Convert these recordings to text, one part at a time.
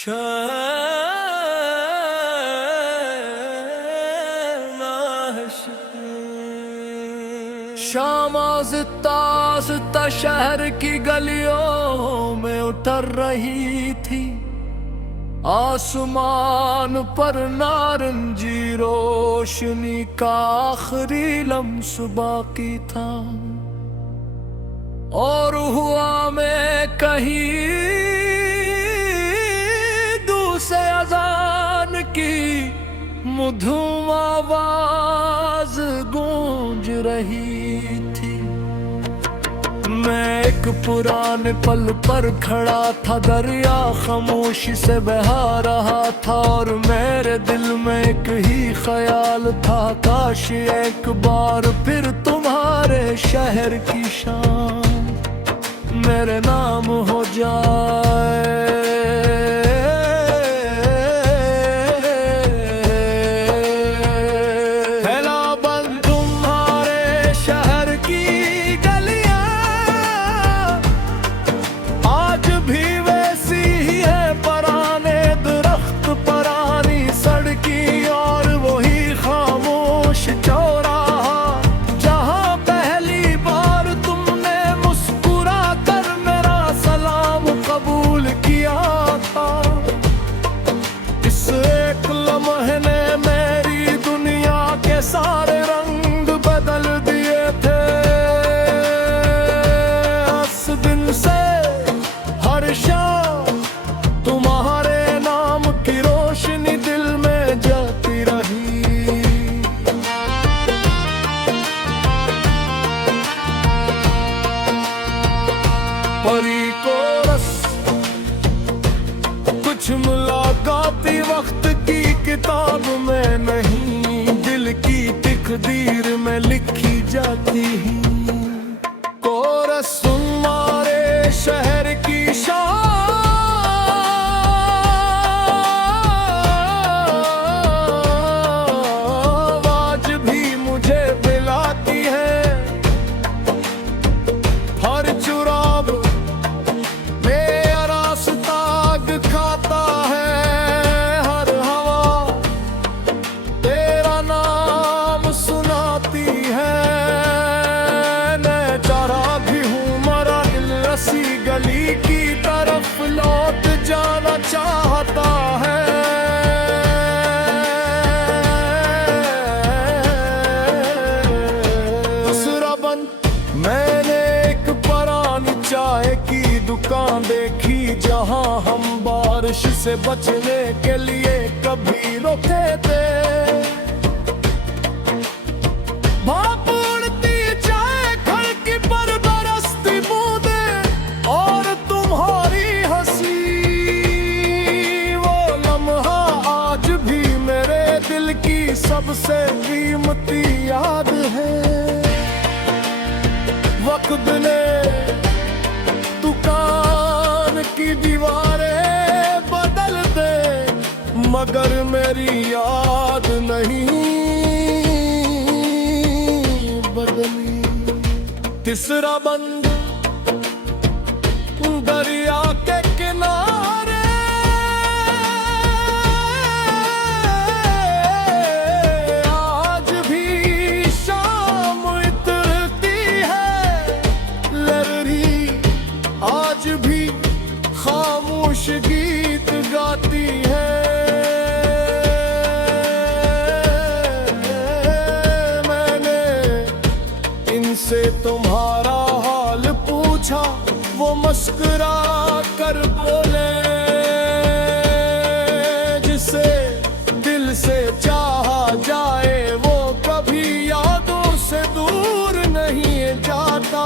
शाम आज़ता शहर की गलियों में उतर रही थी। आसमान पर नारंगी रोशनी का आखिरी लम्स बाकी था, और हुआ मैं कहीं दूसरे अजान की मधुम आवाज गूंज रही थी। मैं एक पुराने पल पर खड़ा था, दरिया खामोशी से बहा रहा था, और मेरे दिल में एक ही ख्याल था, काश एक बार फिर तुम्हारे शहर की शाम मेरे नाम हो जाए। सारे रंग बदल दिए थे। उस दिन से हर शाम तुम्हारे नाम की रोशनी दिल में जलती रही। परी को रस कुछ मुलाकाती वक्त की किताब में नहीं, की तकदीर में लिखी जाती है। कोरस तुम्हारे शहर की शान आज भी मुझे दिलाती है। हर चुराब मेरा रास्ता खाता है, हर हवा तेरा नाम सुनाती है। मैं डरा भी हूँ मरा दिल रसी गली की तरफ लौट जाना चाहता है। दूसरा बंद मैंने एक पुरानी चाय की दुकान देखी, जहाँ हम बारिश से बचने के लिए कभी रुके थे। सबसे कीमती याद है। वक्त ने दुकान की दीवारें बदल दे, मगर मेरी याद नहीं बदली। तीसरा बंद दरिया के किनारे आज भी खामोश गीत गाती है। मैंने इनसे तुम्हारा हाल पूछा, वो मुस्कुरा कर बोले, जिसे दिल से चाहा जाए वो कभी यादों से दूर नहीं जाता।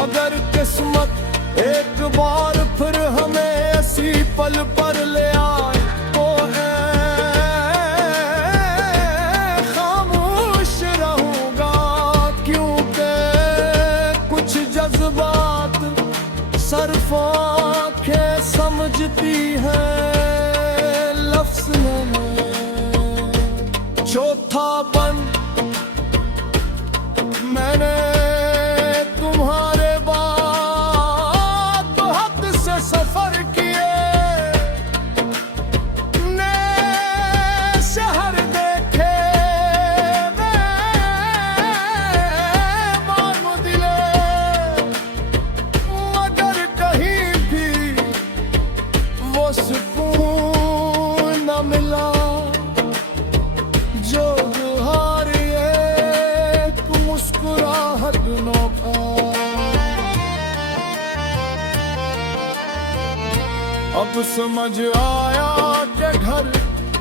अगर किस्मत एक बार फिर हमें ऐसी पल पर ले आए, तो खामोश रहूंगा, क्योंकि कुछ जज्बात सिर्फ आंखें समझती हैं, लफ्ज़ नहीं। चौथा बंद मैंने तुम्हारे अब समझ आया कि घर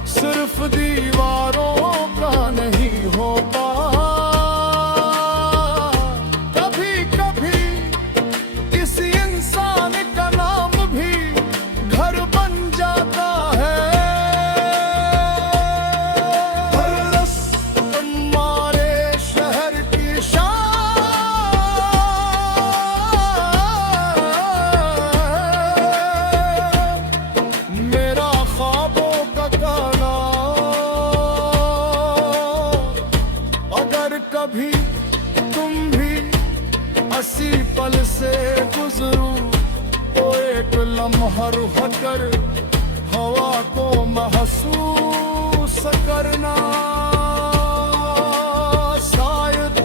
सिर्फ दीवारों का नहीं होता, कभी कभी किसी इंसान का नाम भी घर बन जाता है। हमारे शहर की शान, मेरा ख्वाबों का गाना, अगर कभी तुम भी हंसी पल से गुजरो तो एक लम्हा रुक कर हवा को महसूस करना, शायद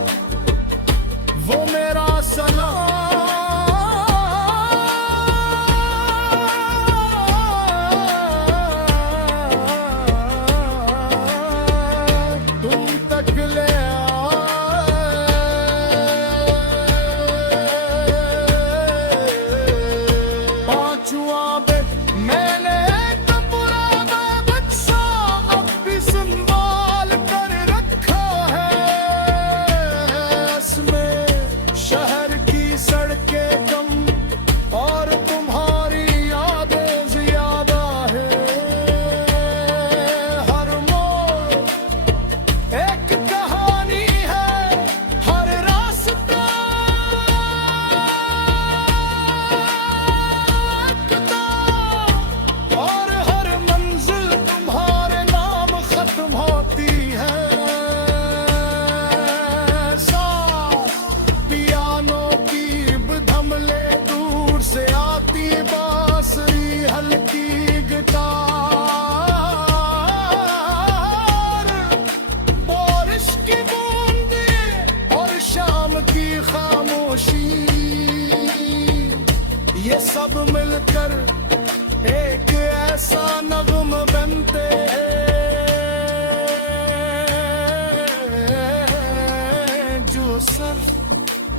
वो मेरा सलाम तुम तक ले मैंने एक पुराना बक्सा अब भी संभाल कर रखा है, इसमें शहर की सड़कें कम और तुम्हारी यादें ज्यादा है। हर मोड़ एक कहानी है, हर रास्ता और हर मंजिल तुम्हारे नाम खत्म होती है। सांस पियानो की धमले, दूर से आती बांसुरी, हल्की गिटार, बारिश की बूंदें और शाम की खामोशी, ये सब मिलकर एक ऐसा नगम बनते हैं जो सिर्फ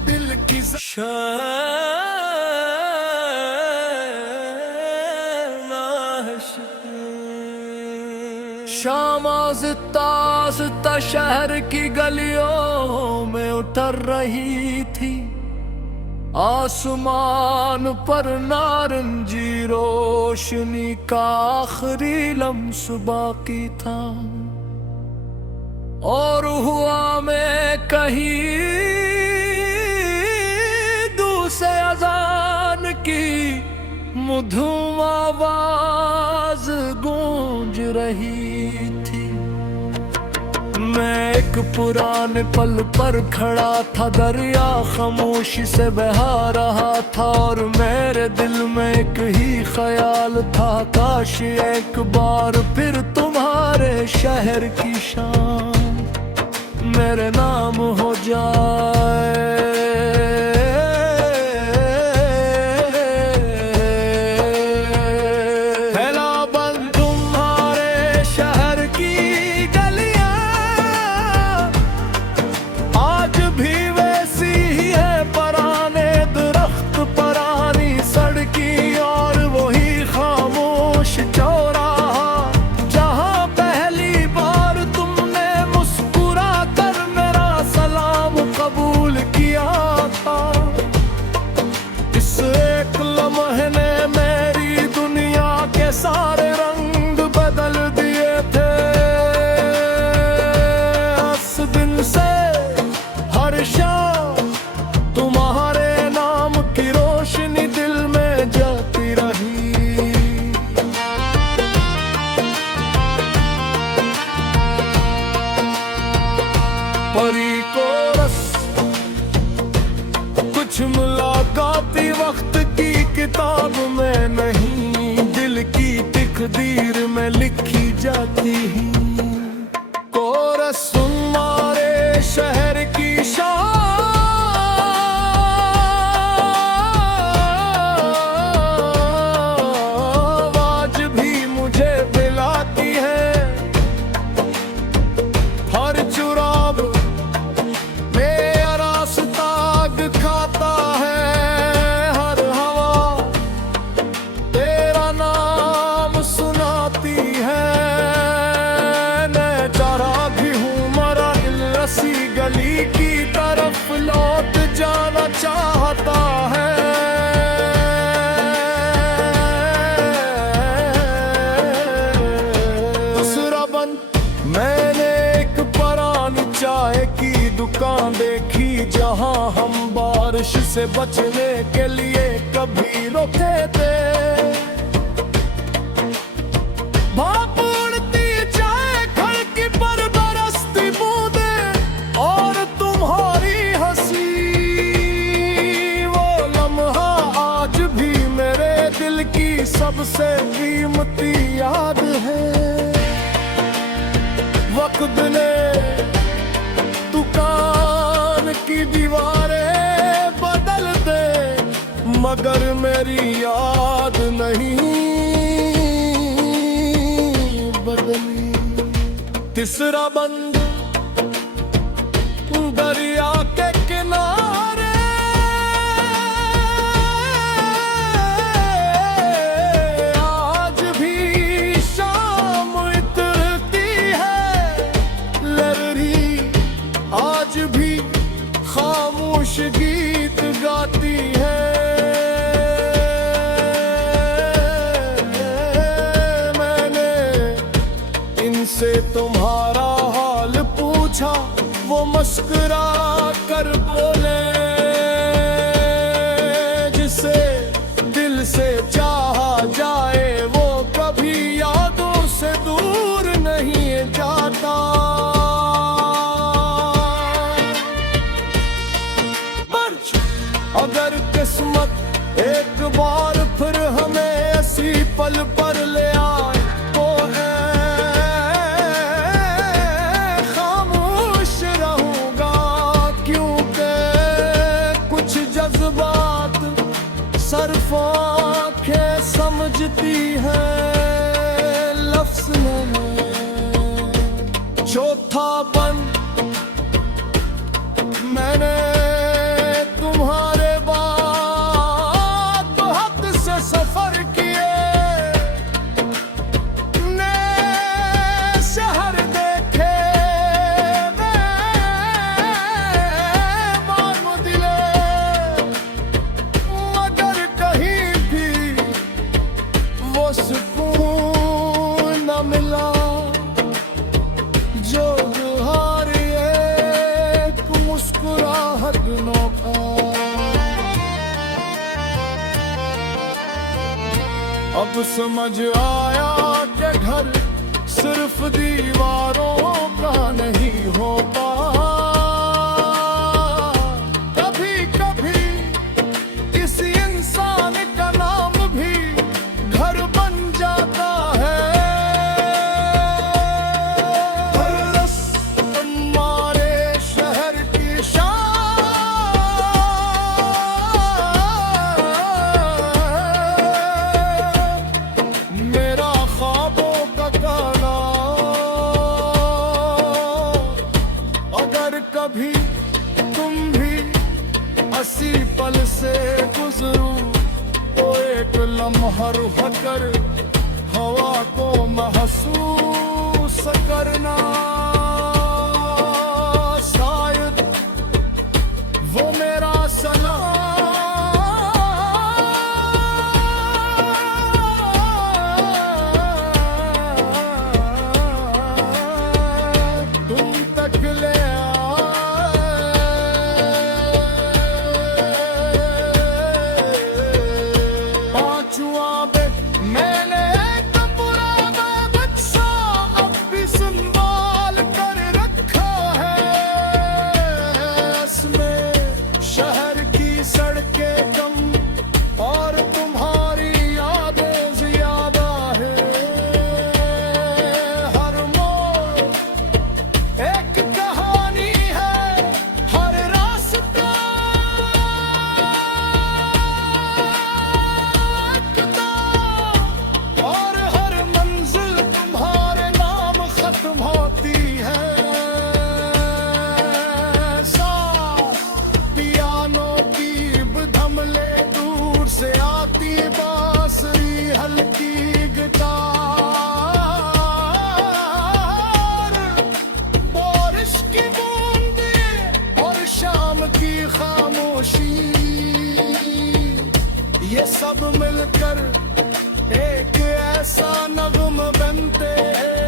दिल की शाम आज़ता आज़ता शहर की गलियों में उतर रही थी, आसमान पर नारंगी रोशनी का आखिरी लम्स बाकी था, और हुआ में कहीं दूसरे अजान की मधुम आवाज गूंज रही थी। मैं एक पुराने पल पर खड़ा था, दरिया खामोशी से बहा रहा था, और मेरे दिल में एक ही ख्याल था, काश एक बार फिर तुम्हारे शहर की शान मेरे नाम हो जाए। कबूल से बचने के लिए कभी रोके थे। भाप उड़ती चाहे घर की पर बरसती बूंदे और तुम्हारी हंसी, वो लम्हा आज भी मेरे दिल की सबसे कीमती याद है। वक्त ने दुकान की दीवारें बदल दे, मगर मेरी याद नहीं बदली। तीसरा बंद दरिया के किनारे, आज भी शाम इतरती है लहरी, आज भी खामोश गीत गाती है। मैंने इनसे तुम्हारा हाल पूछा, वो मुस्कुरा कर बोले, जिसे दिल से चाहा जाए वो कभी यादों से दूर नहीं जाता। अगर किस्मत एक बार फिर हमें ऐसी पल पर ले आए तो खामोश रहूंगा, क्योंकि कुछ जज्बात सिर्फ आंखें समझती है, लफ्ज नहीं। चौथा बंद मैंने तुम्हारे बाद बहुत से सफर किए, नए शहर देखे, मालूम दिले, मगर कहीं भी वो सुकून न मिला जो तुम्हारी एक मुस्कुराहट नोखा। अब समझ आया कि घर सिर्फ दीवारों का नहीं होता, कभी कभी किसी इंसान का नाम भी घर बन जाता है। हमारे शहर की शान, मेरा ख्वाबों का गाना, अगर कभी तुम भी हंसी पल से गुजरो तो एक लम्हा रुक कर हवा को महसूस करना, शायद वो मेरा सलाम तुम तक ले मैंने एक पुराना बक्सा अब भी संभाल कर रखा है, इसमें शहर की सड़कें कम और तुम्हारी यादें ज्यादा है। हर मोड़ एक कहानी है, हर रास्ता और हर मंजिल तुम्हारे नाम खत्म होती है। पियानो की धमले दूर से आती, बांसुरी हल्की गिटार, बारिश की बूंदें और शाम की खामोशी, ये सब मिलकर एक ऐसा नगम बनते हैं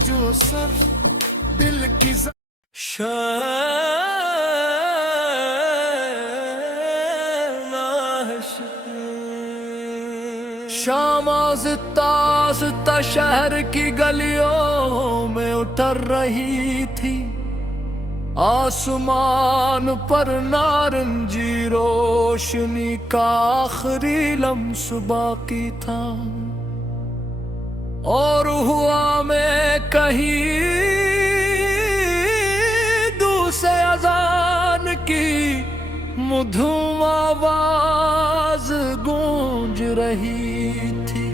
जो सिर्फ दिल की शाम आज़ता शहर की गलियों में उतर रही थी, आसमान पर नारंगी रोशनी का आखिरी लम्स बाकी था। और हुआ मैं कहीं दूसरे अजान की मधुम आवाज गूंज रही थी।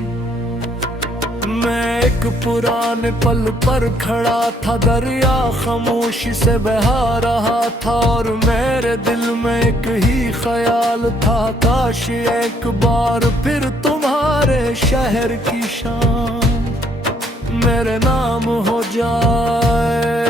मैं एक पुराने पल पर खड़ा था, दरिया खामोशी से बहा रहा था और मेरे दिल में एक ही ख्याल था, काश एक बार फिर तुम्हारे शहर की शाम मेरे नाम हो जाए।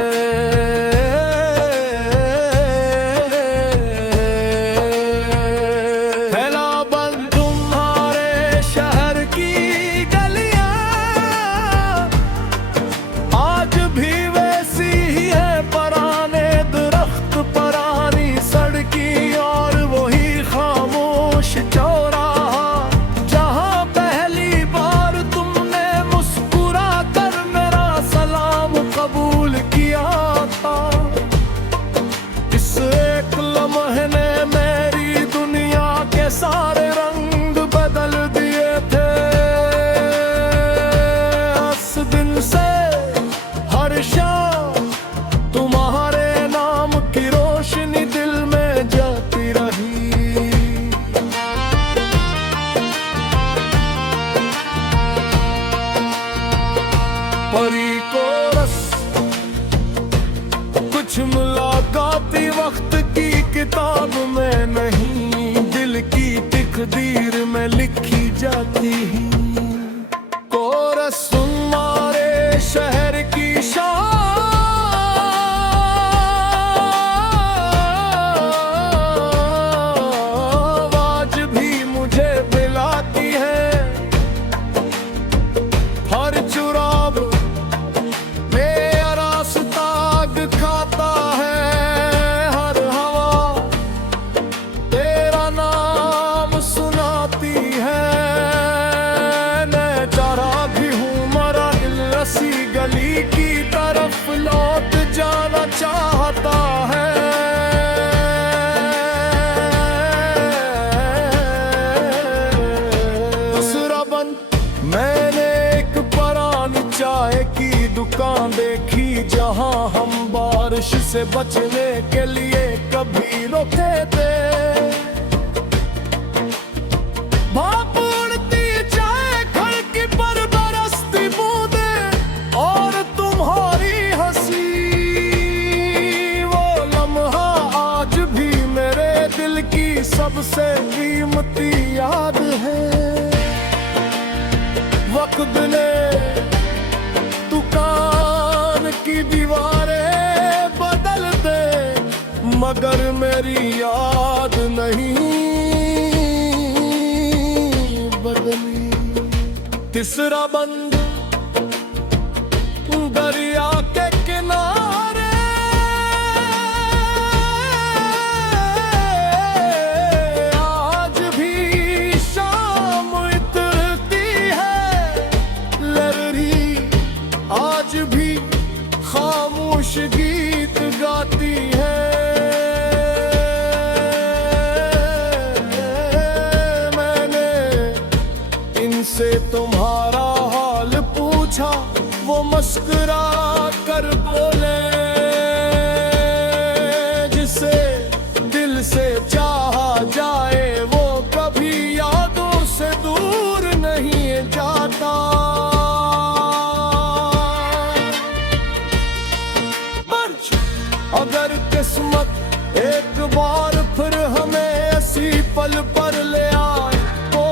सारे रंग बदल दिए थे। उस दिन से हर शाम तुम्हारे नाम की रोशनी दिल में जाती रही। परी को रस कुछ मुलाकाती वक्त की किताब में नहीं, की तकदीर में लिखी जाती है। कोरस तुम्हारे शहर की शान आज भी मुझे बुलाती है। हर चुराग मेरा रास्ता खाता है, हर हवा तेरा नाम सुनाती है। मैं डरा भी हूँ मरा इसी गली की तरफ लौट जाना चाहता है। दूसरा बंद मैंने एक पुरानी चाय की दुकान देखी, जहाँ हम बारिश से बचने के लिए कभी रुके थे। भाप उड़ती चाय खड़की पर बरसती बूंदें और तुम्हारी हंसी, वो लम्हा आज भी मेरे दिल की सबसे कीमती याद है। वक्त ने दुकान की दीवारें बदल दे, मगर मेरी याद नहीं बदली। तीसरा बंद दरिया के किनारे आज भी शाम उतरती है। लहरी आज भी खामोश गीत गाती है। से तुम्हारा हाल पूछा, वो मुस्कुरा कर बोले, जिसे दिल से चाहा जाए वो कभी यादों से दूर नहीं जाता। अगर किस्मत एक बार फिर हमें ऐसी पल पर ले आए, तो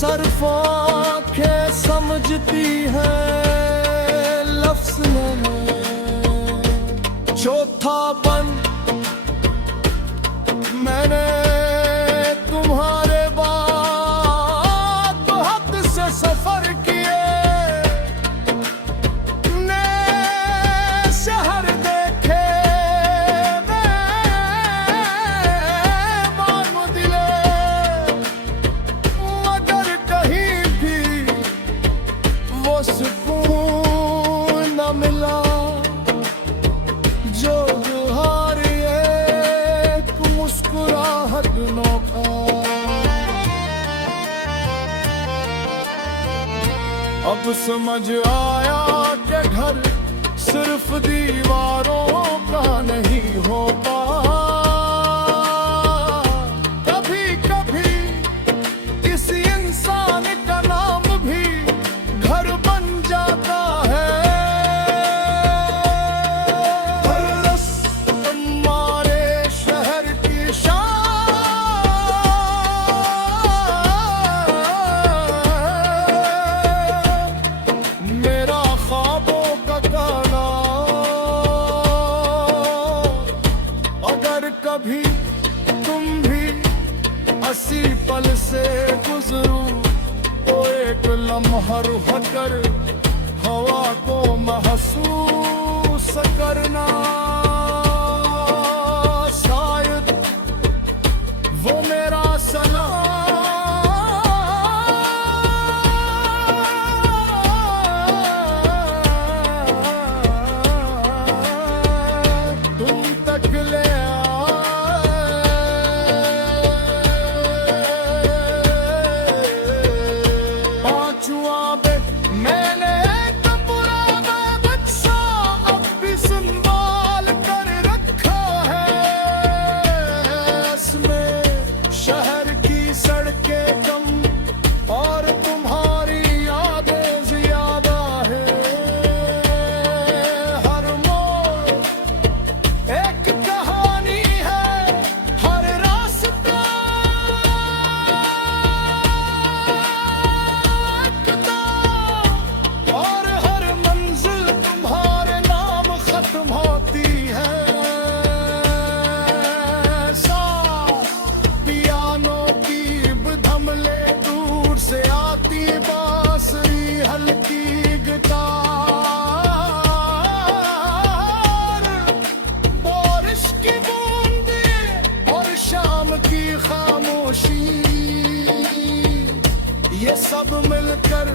सिर्फ आँखें समझती है, लफ्ज़ नहीं। चौथा बंद मैंने तुम्हारे अब समझ आया कि घर सिर्फ दीवारों का नहीं होता, कभी कभी किसी इंसान का नाम भी घर बन जाता है। बरस हमारे शहर की शान, मेरा ख्वाबों का गाना। अगर कभी तुम भी हंसी पल से गुजरो तो एक लम्हा रुक कर हवा को महसूस करना, शायद वो मेरा सलाम तुम तक ले मैंने एक पुराना बक्सा अब भी संभाल कर रखा है। इसमें शहर की सड़कें कम और तुम्हारी यादें ज्यादा है। हर मोड़ एक कहानी है, हर रास्ता और हर मंजिल तुम्हारे नाम खत्म होती है। पियानो की धमले दूर से आती, बांसुरी हल्की गिटार, बारिश की बूंदें और शाम की खामोशी, ये सब मिलकर